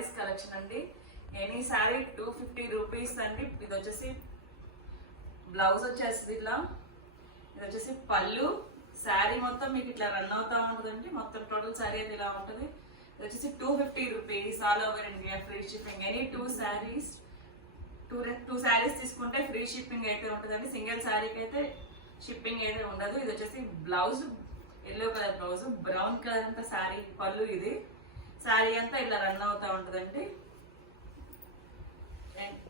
Saris collection అండి. Any sari 250 rupees అండి. ఇది వచ్చేసి బ్లౌజ్ వచ్చేస్తుంది ఇలా. ఇది వచ్చేసి పళ్ళు. శారీ మొత్తం మీకు ఇట్లా రన్ అవుతా ఉంటుందండి. మొత్తం టోటల్ శారీ అయితే ఇలా ఉంటుంది. ఇది వచ్చేసి 250 rupees all over India, free shipping. Any two saris తీసుకుంటే ఫ్రీ షిప్పింగ్ అయితే ఉంటుందండి. సింగిల్ శారీకి అయితే షిప్పింగ్ అయితే ఉండదు. ఇది వచ్చేసి blouse, yellow colour blouse, brown colour అంతా శారీ పళ్ళు. ఇది శారీ అంతా ఇలా రన్ అవుతా ఉంటుందండి.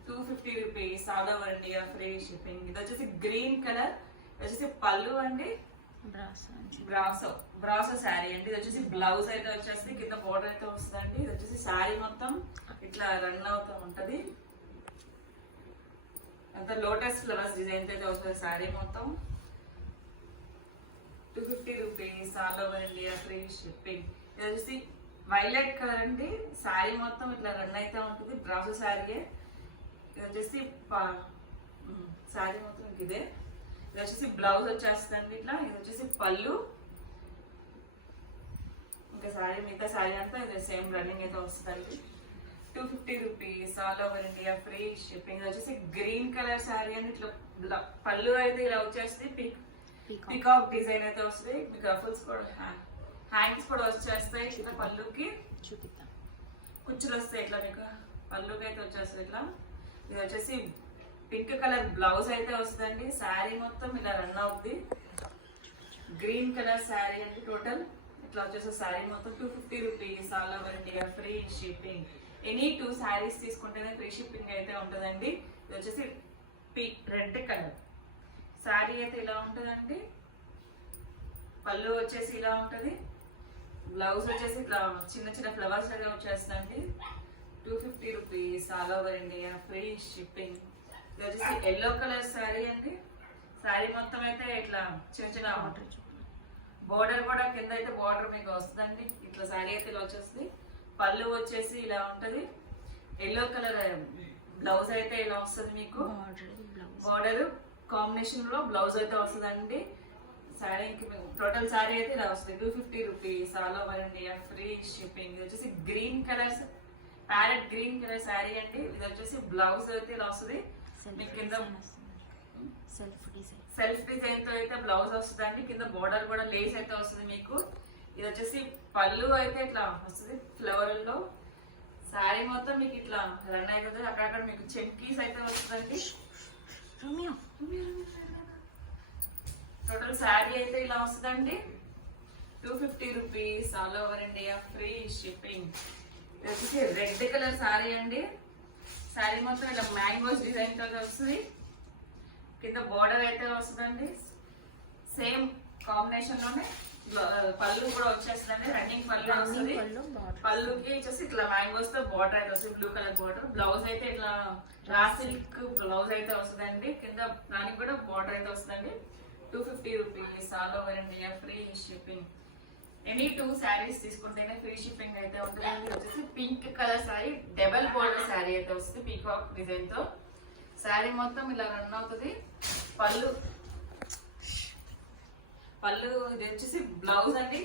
250 rupees all over India, free shipping. ఇది వచ్చేసి గ్రీన్ కలర్, ఇది వచ్చేసి పళ్ళు అండి. బ్రాసో శారీ అండి. ఇది వచ్చేసి బ్లౌజ్ అయితే వచ్చేసి కింద బోర్డర్ అయితే వస్తుందండి. ఇది వచ్చేసి శారీ మొత్తం ఇట్లా రన్ అవుతూ ఉంటది. అంత లోటస్ ఫ్లవర్స్ డిజైన్ అయితే వస్తుంది శారీ మొత్తం. 250 rupees all over India, free shipping. ఇది వచ్చేసి వైలెట్ కలర్ అండి. శారీ మొత్తం ఇట్లా రన్ అయితే ఉంటుంది. బ్రాసో శారీ. ఇది వచ్చేసి శారీ మొత్తం ఇదే. ఇది వచ్చేసి బ్లౌజ్ వచ్చేస్తుంది ఇట్లా. ఇది వచ్చేసి పళ్ళు. ఇంకా శారీ మిగతా శారీ అంతా ఇది సేమ్ రన్నింగ్ అయితే వస్తుంది. 250 rupees all over India, free shipping. ఇది వచ్చేసి గ్రీన్ కలర్ శారీ అని ఇట్లా పళ్ళు అయితే ఇలా వచ్చేస్తుంది. పీకాక్ డిజైన్ అయితే వస్తుంది. మీకు రఫల్స్ కూడా హ్యాండ్స్ కూడా వచ్చేస్తాయి. ఇట్లా పళ్ళుకి చూపిద్దాం. కుచ్చులు వస్తాయి ఇట్లా మీకు పళ్ళుకి అయితే వచ్చేస్తుంది ఇట్లా. ఇది వచ్చేసి పింక్ కలర్ బ్లౌజ్ అయితే వస్తుందండి. శారీ మొత్తం ఇలా రన్ అవుతుంది. గ్రీన్ కలర్ శారీ అండి. టోటల్ ఇట్లా వచ్చేసి శారీ మొత్తం 250 rupees all over India, free shipping. Any two saris తీసుకుంటేనే ఫ్రీ షిప్పింగ్ అయితే ఉంటుందండి. ఇది వచ్చేసి రెడ్ కలర్ శారీ అయితే ఇలా ఉంటుందండి. పళ్ళు వచ్చేసి ఇలా ఉంటుంది. బ్లౌజ్ వచ్చేసి ఇట్లా చిన్న చిన్న ఫ్లవర్స్ అయితే వచ్చేస్తుందండి. 250 rupees all over India, free shipping. ఇది వచ్చేసి ఎల్లో కలర్ శారీ అండి. శారీ మొత్తం అయితే ఇట్లా చిన్న చిన్న బోర్డర్ కూడా కింద అయితే బోర్డర్ మీకు వస్తుందండి. ఇట్లా శారీ అయితే ఇలా వచ్చేస్తుంది. పళ్ళు వచ్చేసి ఇలా ఉంటది. ఎల్లో కలర్ బ్లౌజ్ అయితే ఇలా వస్తుంది. మీకు బోర్డర్ కాంబినేషన్ లో బ్లౌజ్ అయితే వస్తుందండి. శారీకి టోటల్ శారీ అయితే ఇలా వస్తుంది. 250 rupees all over India, free shipping. ఇది వచ్చేసి green colour, parrot green colour sari అండి. ఇది వచ్చేసి బ్లౌజ్ అయితే ఇలా వస్తుంది. మీకు కింద సెల్ఫ్ డిజైన్ తో అయితే బ్లౌజ్ వస్తుందండి. కింద బోర్డర్ కూడా లేస్ అయితే వస్తుంది మీకు. ఇది వచ్చేసి పళ్ళు అయితే ఇట్లా వస్తుంది ఫ్లవర్ లో. శారీ మొత్తం మీకు ఇట్లా రన్ అవుతుంది. అక్కడక్కడ మీకు చెంకీస్ అయితే వస్తుందండి. టోటల్ శారీ అయితే ఇలా వస్తుందండి. 250 rupees all over India, free shipping. ఇది వచ్చేసి రెడ్ కలర్ శారీ అండి. శారీ మొత్తం ఇలా మ్యాంగోస్ డిజైన్ తో వస్తుంది. కింద బోర్డర్ అయితే వస్తుందండి. సేమ్ కాంబినేషన్ లోనే పళ్ళు కూడా వచ్చేస్తుందండి. రన్నింగ్ పళ్ళు వస్తుంది. పళ్ళుకి వచ్చేసి ఇట్లా మ్యాంగోస్ తో బోర్డర్ అయితే వస్తుంది. Blue colour border. బ్లౌజ్ అయితే ఇట్లా రా సిల్క్ బ్లౌజ్ అయితే వస్తుందండి. కింద దానికి కూడా బోర్డర్ అయితే వస్తుందండి. 250 rupees all over India, free shipping. Any two saris తీసుకుంటేనే ఫ్రీ షిప్పింగ్ అయితే ఉంటుంది. వచ్చేసి pink colour sari, double border sari అయితే వస్తుంది పీకాక్ డిజైన్ తో. శారీ మొత్తం ఇలా రన్ అవుతుంది. పళ్ళు ఇది వచ్చేసి బ్లౌజ్ అండి.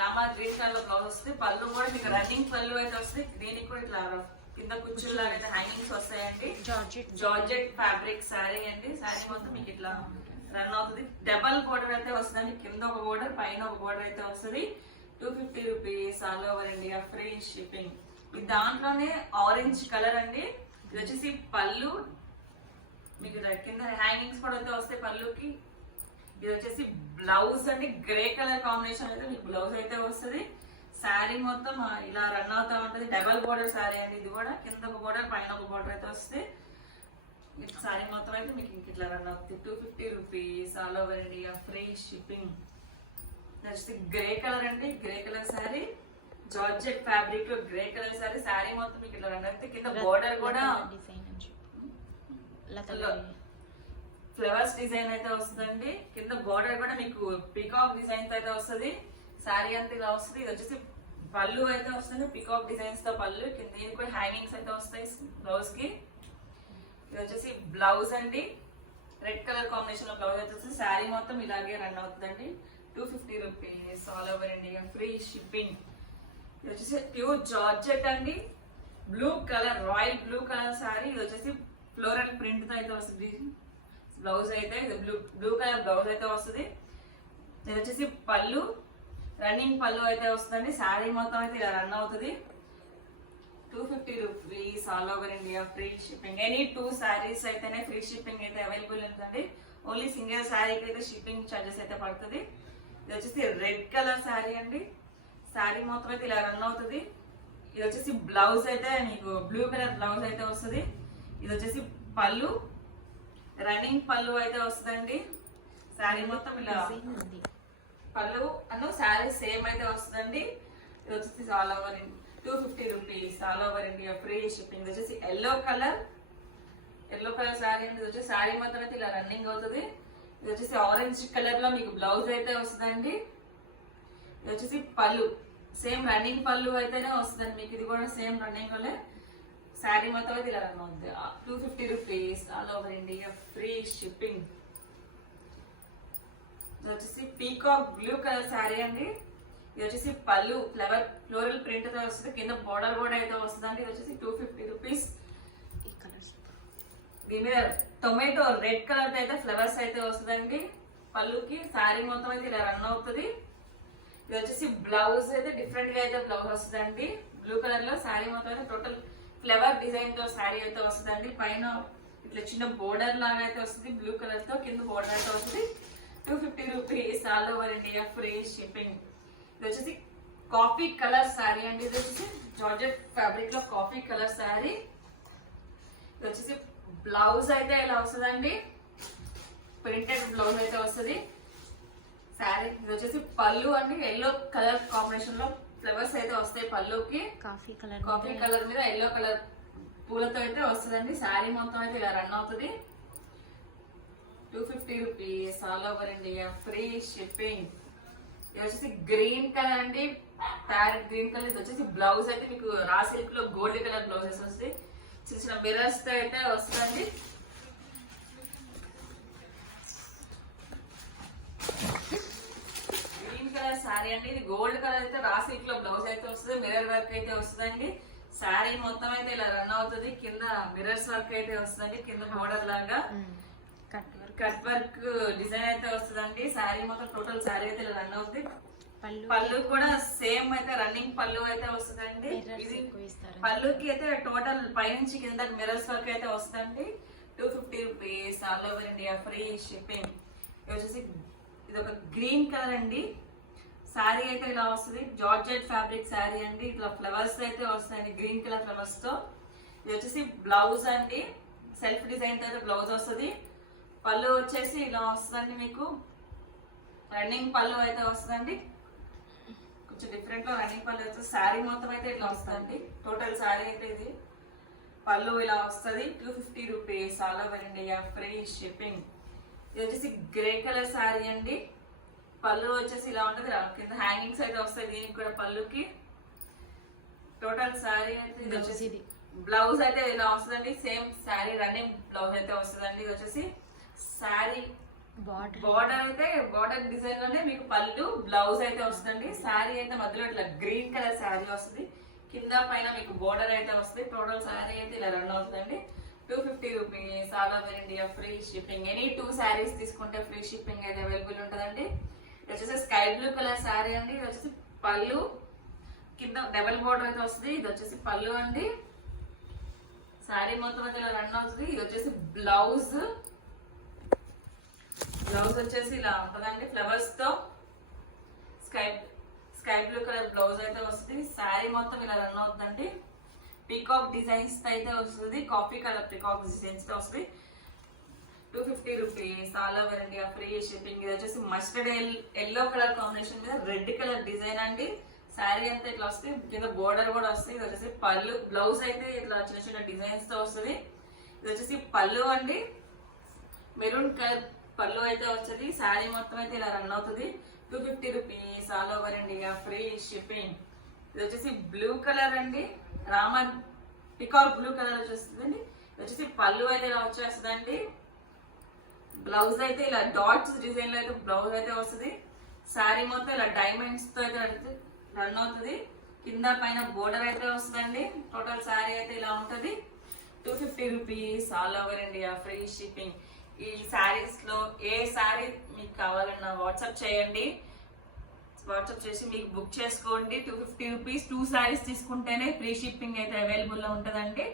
రామా గ్రీన్ కలర్ బ్లౌజ్ వస్తుంది. పళ్ళు కూడా మీకు రన్నింగ్ పళ్ళు అయితే వస్తుంది. దీనికి కూడా ఇట్లా కింద కుచ్చుల్లా అయితే హ్యాంగింగ్స్ వస్తాయండి. జార్జెట్ ఫ్యాబ్రిక్ శారీ అండి. శారీ మొత్తం మీకు ఇట్లా రన్ అవుతుంది. డబల్ బోర్డర్ అయితే వస్తుందండి. కింద ఒక బోర్డర్, పైన ఒక బోర్డర్ అయితే వస్తుంది. 250 rupees all over India, free shipping. దాంట్లోనే ఆరెంజ్ కలర్ అండి. ఇది వచ్చేసి పళ్ళు. మీకు కింద హ్యాంగింగ్స్ కూడా అయితే వస్తాయి పళ్ళుకి. ఇది వచ్చేసి బ్లౌజ్ అండి. గ్రే కలర్ కాంబినేషన్ అయితే మీకు బ్లౌజ్ అయితే వస్తుంది. శారీ మొత్తం ఇలా రన్ అవుతా ఉంటుంది. డబల్ బోర్డర్ శారీ అండి. ఇది కూడా కింద ఒక బోర్డర్, పైన ఒక బోర్డర్ అయితే వస్తుంది. శారీ మొత్తం అయితే మీకు ఇంక ఇట్లా రన్ అవుతుంది. 250 rupees all over India, free shipping. Next grey colour అండి. Grey colour sari, georgette fabric లో గ్రే కలర్ శారీ. శారీ మొత్తం మీకు ఇట్లా రన్ అవుతుంది. కింద బోర్డర్ కూడా ఫ్లవర్స్ డిజైన్ అయితే వస్తుందండి. కింద బోర్డర్ కూడా మీకు పీకాక్ డిజైన్ తో అయితే వస్తుంది. శారీ అంతా ఇలా వస్తుంది. ఇది వచ్చేసి పళ్ళు అయితే వస్తుంది. పీకాక్ డిజైన్స్ తో పళ్ళు. కింద దీనికి కూడా హ్యాంగింగ్స్ అయితే వస్తాయి బ్లౌజ్ కి. ఇది వచ్చేసి బ్లౌజ్ అండి. రెడ్ కలర్ కాంబినేషన్ లో బ్లౌజ్ అయితే వస్తుంది. శారీ మొత్తం ఇలాగే రన్ అవుతుందండి. 250 rupees all over India, free shipping. ఇది వచ్చేసి ప్యూర్ జార్జెట్ అండి. Blue colour, royal blue colour sari. ఇది వచ్చేసి ఫ్లోరల్ ప్రింట్ తో అయితే వస్తుంది. బ్లౌజ్ అయితే ఇది బ్లూ కలర్ బ్లౌజ్ అయితే వస్తుంది. ఇది వచ్చేసి పళ్ళు, రన్నింగ్ పళ్ళు అయితే వస్తుందండి. శారీ మొత్తం అయితే ఇలా రన్ అవుతుంది. 250 rupees all over India, free shipping. Any 2 saris అయితేనే ఫ్రీ షిప్పింగ్ అయితే అవైలబుల్ ఉంటుందండి. ఓన్లీ సింగిల్ శారీకి అయితే షిప్పింగ్ ఛార్జెస్ అయితే పడుతుంది. ఇది వచ్చేసి రెడ్ కలర్ శారీ అండి. శారీ మొత్తం అయితే ఇలా రన్ అవుతుంది. ఇది వచ్చేసి బ్లౌజ్ అయితే మీకు బ్లూ కలర్ బ్లౌజ్ అయితే వస్తుంది. ఇది వచ్చేసి పళ్ళు, రన్నింగ్ పళ్ళు అయితే వస్తుందండి. శారీ మొత్తం ఇలా పళ్ళు అన్న శారీ సేమ్ అయితే వస్తుందండి. ఇది వచ్చేసి all over 250 rupees all over India, free shipping. ఇది వచ్చేసి ఎల్లో కలర్ శారీ అండి. ఇది వచ్చేసి శారీ మొత్తం అయితే ఇలా రన్నింగ్ అవుతుంది. ఇది వచ్చేసి ఆరెంజ్ కలర్ లో మీకు బ్లౌజ్ అయితే వస్తుందండి. ఇది వచ్చేసి పళ్ళు, సేమ్ రన్నింగ్ పళ్ళు అయితేనే వస్తుందండి మీకు. ఇది కూడా సేమ్ రన్నింగ్ వల్లే. శారీ మొత్తం అయితే ఇలా రన్ అవుతుంది. 250 rupees all over India, free shipping. ఇది వచ్చేసి పీకాక్ బ్లూ కలర్ శారీ అండి. ఇది వచ్చేసి పళ్ళు ఫ్లోరల్ ప్రింట్ తో వస్తుంది. కింద బోర్డర్ కూడా అయితే వస్తుందండి. ఇది వచ్చేసి 250 రూపీస్. దీని మీద టొమాటో రెడ్ కలర్ అయితే ఫ్లవర్స్ అయితే వస్తుందండి పళ్ళుకి. శారీ మొత్తం అయితే ఇలా రన్ అవుతుంది. ఇది వచ్చేసి బ్లౌజ్ అయితే డిఫరెంట్ గా అయితే బ్లౌజ్ వస్తుందండి. బ్లూ కలర్ లో శారీ మొత్తం అయితే టోటల్ ఫ్లవర్ డిజైన్ తో శారీ అయితే వస్తుందండి. పైన ఇట్లా చిన్న బోర్డర్ లాగా అయితే వస్తుంది బ్లూ కలర్ తో. కింద బోర్డర్ అయితే వస్తుంది. 250 rupees all over India, free shipping. ఇది వచ్చేసి కాఫీ కలర్ శారీ అండి. ఇది వచ్చేసి జార్జెట్ ఫ్యాబ్రిక్ లో కాఫీ కలర్ శారీ. ఇది వచ్చేసి బ్లౌజ్ అయితే ఇలా వస్తుందండి. ప్రింటెడ్ బ్లౌజ్ అయితే వస్తుంది శారీ. ఇది వచ్చేసి పళ్ళు అండి. ఎల్లో కలర్ కాంబినేషన్ లో ఫ్లవర్స్ అయితే వస్తాయి పళ్ళుకి. కాఫీ కలర్ మీద ఎల్లో కలర్ పూలతో అయితే వస్తుందండి. శారీ మొత్తం అయితే ఇలా రన్ అవుతుంది. 250 rupees all over India, free shipping. ఇది వచ్చేసి గ్రీన్ కలర్ అండి, ప్యారెట్ గ్రీన్ కలర్. ఇది వచ్చేసి బ్లౌజ్ అయితే మీకు రా సిల్క్ లో గోల్డ్ కలర్ బ్లౌజెస్ వస్తాయి. చిన్న చిన్న మిర్రర్స్ తో అయితే వస్తుందండి. గ్రీన్ కలర్ శారీ అండి. ఇది గోల్డ్ కలర్ అయితే రా సిల్క్ లో బ్లౌజ్ అయితే వస్తుంది. మిర్రర్ వర్క్ అయితే వస్తుందండి. శారీ మొత్తం అయితే ఇలా రన్ అవుతుంది. కింద మిర్రర్స్ వర్క్ అయితే వస్తుందండి. కింద బోర్డర్ లాగా కట్ వర్క్ డిజైన్ అయితే వస్తుందండి. శారీ మొత్తం టోటల్ శారీ అయితే ఇలా రన్ అవుతుంది. పళ్ళు కూడా సేమ్ అయితే రన్నింగ్ పళ్ళు అయితే వస్తుందండి. ఇది పళ్ళుకి అయితే టోటల్ పైనుంచి కింద మిర్రర్స్ వర్క్ అయితే వస్తుందండి. 250 rupees all over India, free shipping. ఇది వచ్చేసి ఇది ఒక గ్రీన్ కలర్ అండి. శారీ అయితే ఇలా వస్తుంది. జార్జెట్ ఫ్యాబ్రిక్ శారీ అండి. ఇట్లా ఫ్లవర్స్ అయితే వస్తాయండి గ్రీన్ కలర్ ఫ్లవర్స్ తో. ఇది వచ్చేసి బ్లౌజ్ అండి. సెల్ఫ్ డిజైన్ తో అయితే బ్లౌజ్ వస్తుంది. పళ్ళు వచ్చేసి ఇలా వస్తుందండి. మీకు రన్నింగ్ పళ్ళు అయితే వస్తుందండి. కొంచెం డిఫరెంట్ లో రన్నింగ్ పళ్ళు వచ్చి శారీ మొత్తం అయితే ఇట్లా వస్తుందండి. టోటల్ శారీ అయితే ఇది పళ్ళు ఇలా వస్తుంది. 250 rupees all over India, free shipping. ఇది వచ్చేసి గ్రే కలర్ శారీ అండి. పళ్ళు వచ్చేసి ఇలా ఉంటుంది. కింద హ్యాంగింగ్స్ అయితే వస్తాయి దీనికి కూడా పళ్ళుకి. టోటల్ శారీ అయితే ఇది వచ్చేసి బ్లౌజ్ అయితే ఇలా వస్తుందండి. సేమ్ శారీ రన్నింగ్ బ్లౌజ్ అయితే వస్తుందండి. ఇది వచ్చేసి శారీ బార్డర్ అయితే బార్డర్ డిజైన్ లోనే మీకు పళ్ళు బ్లౌజ్ అయితే వస్తుందండి. శారీ అయితే మధ్యలో ఇట్లా గ్రీన్ కలర్ శారీ వస్తుంది. కింద పైన మీకు బోర్డర్ అయితే వస్తుంది. టోటల్ శారీ అయితే ఇలా రన్ అవుతుందండి. 250 rupees all over India, free shipping. Any 2 saris తీసుకుంటే ఫ్రీ షిప్పింగ్ అయితే అవైలబుల్ ఉంటుందండి. ఇది వచ్చేసి స్కై బ్లూ కలర్ శారీ అండి. ఇది వచ్చేసి పళ్ళు, కింద డబల్ బోర్డర్ అయితే వస్తుంది. ఇది వచ్చేసి పళ్ళు అండి. శారీ మొత్తం అయితే ఇలా రన్ అవుతుంది. ఇది వచ్చేసి బ్లౌజ్ వచ్చేసి ఇలా ఉంటుందండి. ఫ్లవర్స్ తో స్కై బ్లూ కలర్ బ్లౌజ్ అయితే వస్తుంది. శారీ మొత్తం ఇలా రన్ అవుతుందండి. పీకాక్ డిజైన్స్ తో అయితే వస్తుంది. కాఫీ కలర్ పీకాక్ డిజైన్స్ తో వస్తుంది. 250 rupees all over India, free shipping. ఇది వచ్చేసి మస్టర్డ్ ఎల్లో కలర్ కాంబినేషన్ మీద రెడ్ కలర్ డిజైన్ అండి. శారీ అంతా ఇట్లా వస్తుంది. కింద బోర్డర్ కూడా వస్తుంది. ఇది వచ్చేసి పళ్ళు, బ్లౌజ్ అయితే ఇట్లా చిన్న చిన్న డిజైన్స్ తో వస్తుంది. ఇది వచ్చేసి పళ్ళు అండి. మెరూన్ కలర్ పళ్ళు అయితే వస్తుంది. శారీ మొత్తం అయితే ఇలా రన్ అవుతుంది. 250 rupees all over India, free shipping. ఇది వచ్చేసి బ్లూ కలర్ అండి. రామర్ పికాక్ బ్లూ కలర్ వచ్చేస్తుందండి. ఇది వచ్చేసి పళ్ళు అయితే ఇలా వచ్చేస్తుందండి. బ్లౌజ్ అయితే ఇలా డాట్స్ డిజైన్ లో అయితే బ్లౌజ్ అయితే వస్తుంది. శారీ మొత్తం ఇలా డైమండ్స్ తో అయితే రన్ అవుతుంది. కింద పైన బోర్డర్ అయితే వస్తుందండి. టోటల్ శారీ అయితే ఇలా ఉంటుంది. 250 rupees, all over India free shipping. ఈ శారీస్ లో ఏ శారీ మీకు కావాలన్నా వాట్సాప్ చేయండి. వాట్సాప్ చేసి మీకు బుక్ చేసుకోండి. 250 రూపీస్ 2 శారీస్ తీసుకుంటేనే ఫ్రీ షిప్పింగ్ అయితే అవైలబుల్ లో ఉంటుందండి.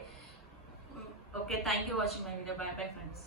Okay, thank you watching my video. By bye friends.